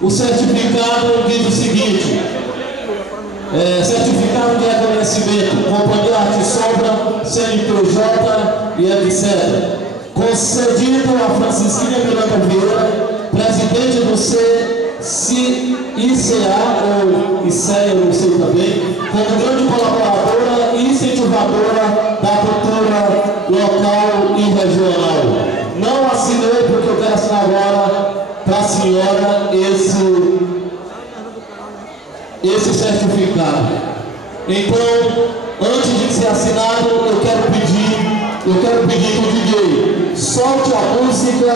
O certificado diz o seguinte: certificado de reconhecimento, Companhia Arte Sombra, CNPJ e etc. Concedido a Francisquinha Miranda Vieira, presidente do ICA ou ICEA, não sei também, como grande colaboradora e incentivadora da cultura local e regional. Não assinei porque eu quero assinar agora para a senhora esse certificado. Então, antes de ser assinado, eu quero pedir que o DJ solte a música